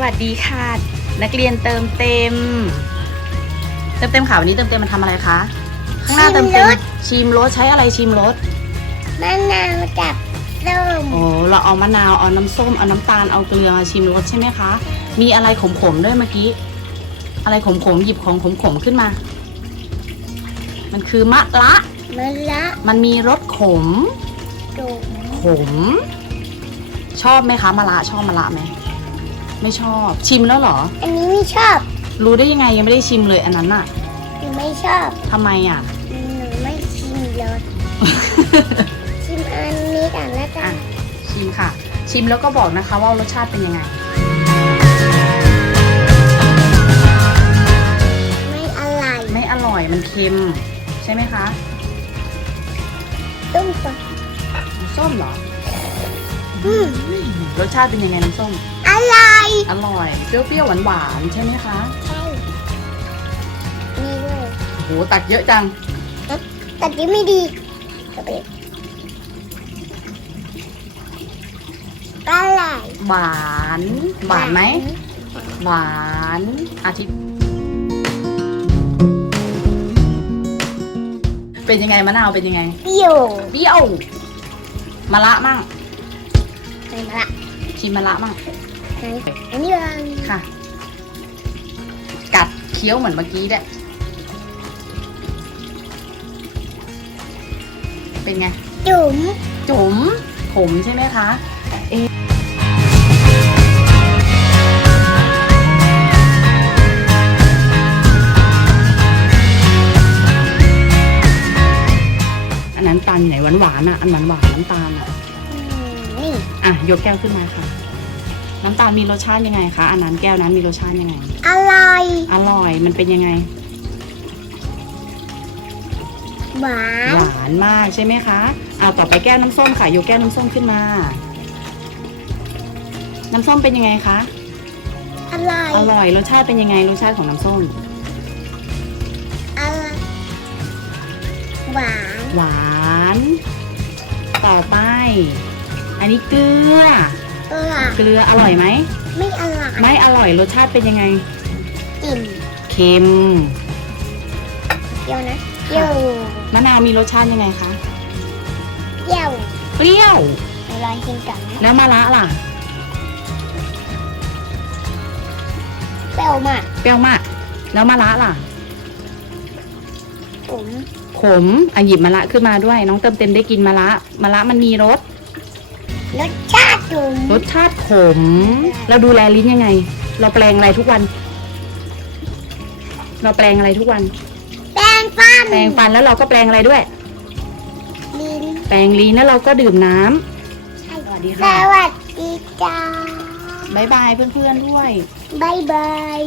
ค่ะ นักเรียนเติมเต็ม เติมเต็มค่ะวันนี้เติมเต็มมันทำอะไรคะ ข้างหน้าเติมเต็มชิมรสใช้อะไรชิมรสมะนาวกับส้มโอ้เราเอามะนาวเอาน้ำส้มเอาน้ำตาลเอาเกลือมาชิมรสใช่ไหมคะ มีอะไรขมๆด้วยเมื่อกี้ อะไรขมๆหยิบของขมๆขึ้นมา มันคือมะละมะละมันมีรสขมจุกขม ชอบไหมคะมะละชอบมะละไหม ไม่ชอบชิมแล้วเหรอ อันนี้ไม่ชอบ รู้ได้ยังไงยังไม่ได้ชิมเลยอันนั้นน่ะหนูไม่ชอบ ทำไมอะหนูไม่ชิมรส ชิมอันนี้ก่อนแล้วกัอะนชิมค่ะ ชิมแล้วก็บอกนะคะว่ารสชาติเป็นยังไง ไม่อร่อยไม่อร่อยมันเค็ม ใช่ไหมคะ ต้มปลาน้ำส้มเหรออืมรสชาติเป็นยังไงน้ำส้มอ ร่อย อร่อยเปรี้ยวๆหวานๆใช่ไหมคะใช่นี่ด้วยโหตักเยอะจังแต่ที่ไม่ดีก็เป็นอร่อยหวานหวานไหมหวานอาทิตย์เป็นยังไงมะนาวเป็นยังไงเปรี้ยวเปรี้ยวมะละมั่งไหนมาละชิมมะละมั่ง ไหนอันนี้บางค่ะ กัดเคี้ยวเหมือนเมื่อกี้แหละเป็นไง จุ๋มจุ๋มขมใช่ไหมคะ เอะอันนั้นตาลอยู่ไหนหวานหวานๆอะ อันหวานหวานๆน้ำตาลอะ อืมนี่ อะยกแก้วขึ้นมาค่ะ น้ำตาลมีรสชาติยังไงคะอันนั้นแก้วนั้นมีรสชาติยังไง อร่อยอร่อยมันเป็นยังไง หวานหวานมากใช่ไหมคะเอาต่อไปแก้วน้ำส้มค่ะยกแก้วน้ำส้มขึ้นมา น้ำส้มเป็นยังไงคะอร่อยอร่อยรสชาติเป็นยังไงรสชาติของน้ำส้มอร่อยหวานหวาน ต่อไป อันนี้เกลือ เออเกลืออร่อยไหม ไม่อร่อยไม่อร่อยรสชาติเป็นยังไงกลิ่นเค็มเปรี้ยวนะเปรี้ยวมะนาวมีรสชาติยังไงคะเปรี้ยวเปรี้ยวเดี๋ยวลองกินก่อนนะแล้วมะระล่ะเปรี้ยวมากเปรี้ยวมากแล้วมะระล่ะผมขมอะหยิบมะระขึ้นมาด้วย น้องเติมเต็มได้กินมะระมะระมันมีรสรสชาติ จุ๋มรสชาติขม เราดูแลลิ้นยังไง เราแปลงอะไรทุกวัน เราแปลงอะไรทุกวัน แป้งฟันแปลงฟันแล้วเราก็แปลงอะไรด้วย ลิ้นแปลงลิ้นแล้วเราก็ดื่มน้ำใช่สวัสดีสค่ะวัสดีจ้าบ๊ายบายเพื่อนๆด้วยบายบาย